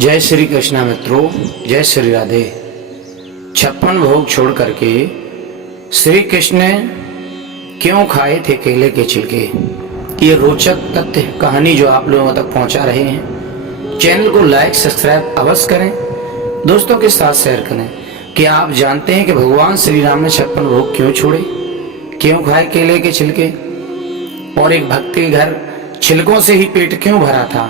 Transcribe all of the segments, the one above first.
जय श्री कृष्णा मित्रों, जय श्री राधे। 56 भोग छोड़ करके श्री कृष्ण ने क्यों खाए थे केले के छिलके, ये रोचक तथ्य कहानी जो आप लोगों तक पहुंचा रहे हैं। चैनल को लाइक सब्सक्राइब अवश्य करें, दोस्तों के साथ शेयर करें। क्या आप जानते हैं कि भगवान श्री राम ने 56 भोग क्यों छोड़े, क्यों खाए केले के छिलके, और एक भक्त के घर छिलकों से ही पेट क्यों भरा था?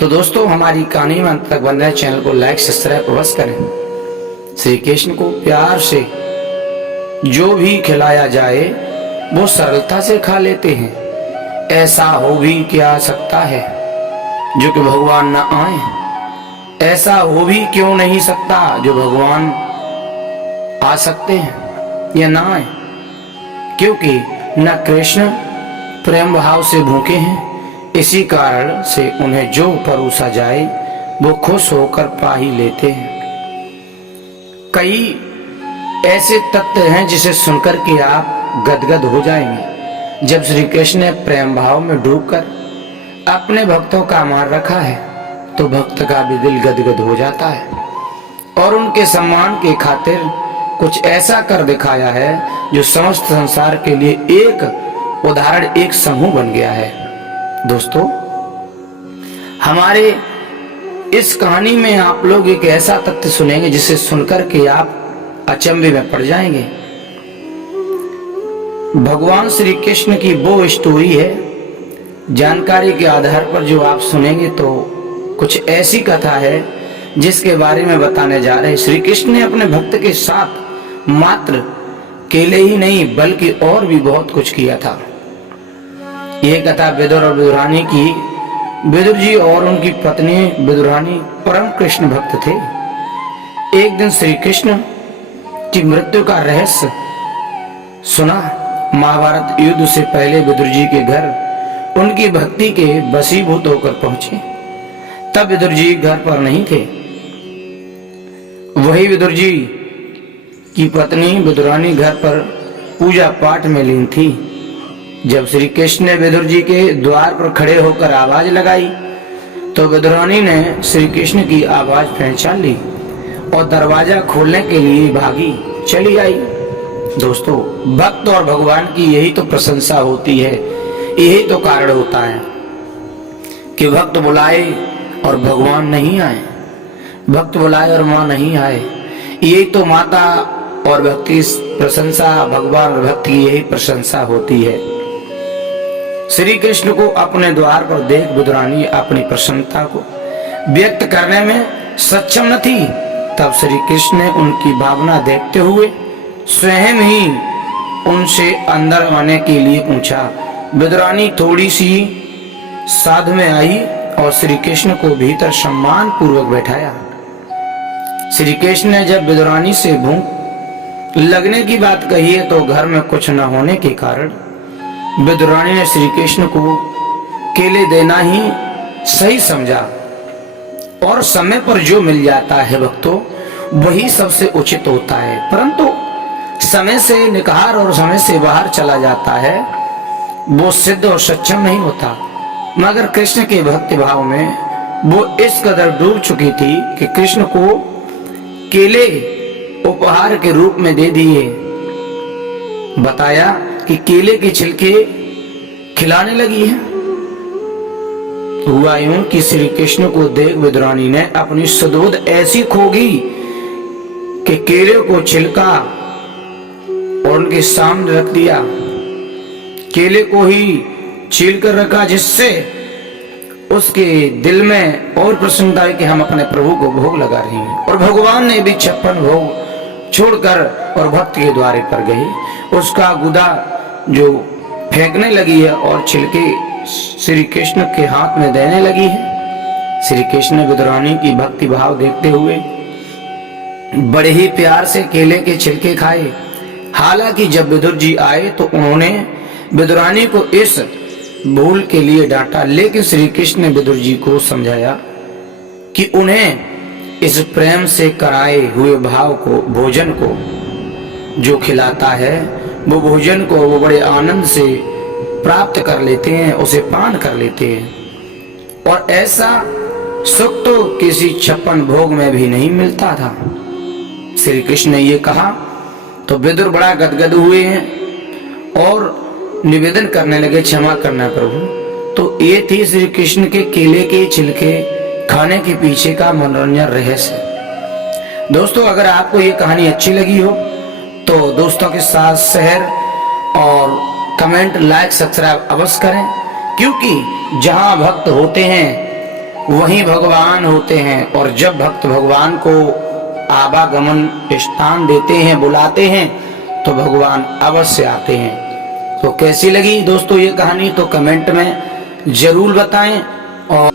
तो दोस्तों, हमारी कहानी में अंत तक बन रहे, चैनल को लाइक सब्सक्राइब अवश्य करें। श्री कृष्ण को प्यार से जो भी खिलाया जाए वो सरलता से खा लेते हैं। ऐसा हो भी क्या सकता है जो कि भगवान न आए? ऐसा हो भी क्यों नहीं सकता जो भगवान आ सकते हैं या ना आए? क्योंकि न कृष्ण प्रेम भाव से भूखे हैं, इसी कारण से उन्हें जो परोसा जाए वो खुश होकर पा ही लेते हैं। कई ऐसे तथ्य हैं जिसे सुनकर के आप गदगद हो जाएंगे। जब श्री कृष्ण ने प्रेम भाव में डूबकर अपने भक्तों का मान रखा है तो भक्त का भी दिल गदगद हो जाता है और उनके सम्मान के खातिर कुछ ऐसा कर दिखाया है जो समस्त संसार के लिए एक उदाहरण, एक समूह बन गया है। दोस्तों, हमारे इस कहानी में आप लोग एक ऐसा तथ्य सुनेंगे जिसे सुनकर के आप अचंभे में पड़ जाएंगे। भगवान श्री कृष्ण की वो स्टोरी है, जानकारी के आधार पर जो आप सुनेंगे तो कुछ ऐसी कथा है जिसके बारे में बताने जा रहे हैं। श्री कृष्ण ने अपने भक्त के साथ मात्र केले ही नहीं बल्कि और भी बहुत कुछ किया था। यह कथा विदुर और विदुरानी की। विदुर जी और उनकी पत्नी विदुरानी परम कृष्ण भक्त थे। एक दिन श्री कृष्ण की मृत्यु का रहस्य सुना। महाभारत युद्ध से पहले विदुर जी के घर उनकी भक्ति के वशीभूत होकर पहुंचे। तब विदुर जी घर पर नहीं थे। वही विदुर जी की पत्नी विदुरानी घर पर पूजा पाठ में लीन थी। जब श्री कृष्ण ने विदुर जी के द्वार पर खड़े होकर आवाज लगाई तो विदुरानी ने श्री कृष्ण की आवाज पहचान ली और दरवाजा खोलने के लिए भागी चली आई। दोस्तों, भक्त और भगवान की यही तो प्रशंसा होती है, यही तो कारण होता है कि भक्त बुलाए और भगवान नहीं आए, भक्त बुलाए और मां नहीं आए। यही तो माता और भक्त की प्रशंसा, भगवान और भक्त की यही प्रशंसा होती है। श्री कृष्ण को अपने द्वार पर देख विदुरानी अपनी प्रसन्नता को व्यक्त करने में सक्षम न थी। तब श्री कृष्ण ने उनकी भावना देखते हुए स्वयं ही उनसे अंदर आने के लिए पूछा। विदुरानी थोड़ी सी साध में आई और श्री कृष्ण को भीतर सम्मान पूर्वक बैठाया। श्री कृष्ण ने जब विदुरानी से भूख लगने की बात कही है तो घर में कुछ न होने के कारण विदुरानी ने श्री कृष्ण को केले देना ही सही समझा। और समय पर जो मिल जाता है भक्तों, वही सबसे उचित होता है। परंतु समय से निकहार और समय से बाहर चला जाता है वो सिद्ध और सक्षम नहीं होता। मगर कृष्ण के भक्ति भाव में वो इस कदर डूब चुकी थी कि कृष्ण को केले उपहार के रूप में दे दिए। बताया कि केले के छिलके खिलाने लगी है। हुआ यूं कि श्री कृष्ण को देख विदुरानी ने अपनी सुदोध ऐसी खोगी कि केले को छिलका और उनके सामने रख दिया, केले को ही छील कर रखा, जिससे उसके दिल में और प्रसन्नता है कि हम अपने प्रभु को भोग लगा रहे हैं। और भगवान ने भी 56 भोग छोड़कर और भक्त के द्वारे पर गए। उसका गुदा जो फेंकने लगी है और छिलके श्री कृष्ण के हाथ में देने लगी है। श्री कृष्ण ने विदुरानी की भक्ति भाव देखते हुए बड़े ही प्यार से केले के छिलके खाए। हालांकि जब विदुर जी आए तो उन्होंने विदुरानी को इस भूल के लिए डांटा, लेकिन श्री कृष्ण ने विदुर जी को समझाया कि उन्हें इस प्रेम से कराए हुए भाव को, भोजन को जो खिलाता है वो भोजन को वो बड़े आनंद से प्राप्त कर लेते हैं, उसे पान कर लेते हैं। और ऐसा सुख तो किसी 56 भोग में भी नहीं मिलता था। श्री कृष्ण ने ये कहा तो विदुर बड़ा गदगद हुए हैं और निवेदन करने लगे, क्षमा करना प्रभु। तो ये थी श्री कृष्ण के केले के छिलके खाने के पीछे का मनोरंजन रहस्य। दोस्तों, अगर आपको ये कहानी अच्छी लगी हो तो दोस्तों के साथ शेयर और कमेंट, लाइक, सब्सक्राइब अवश्य करें, क्योंकि जहां भक्त होते हैं वहीं भगवान होते हैं। और जब भक्त भगवान को आवागमन स्थान देते हैं, बुलाते हैं, तो भगवान अवश्य आते हैं। तो कैसी लगी दोस्तों ये कहानी, तो कमेंट में जरूर बताएं। और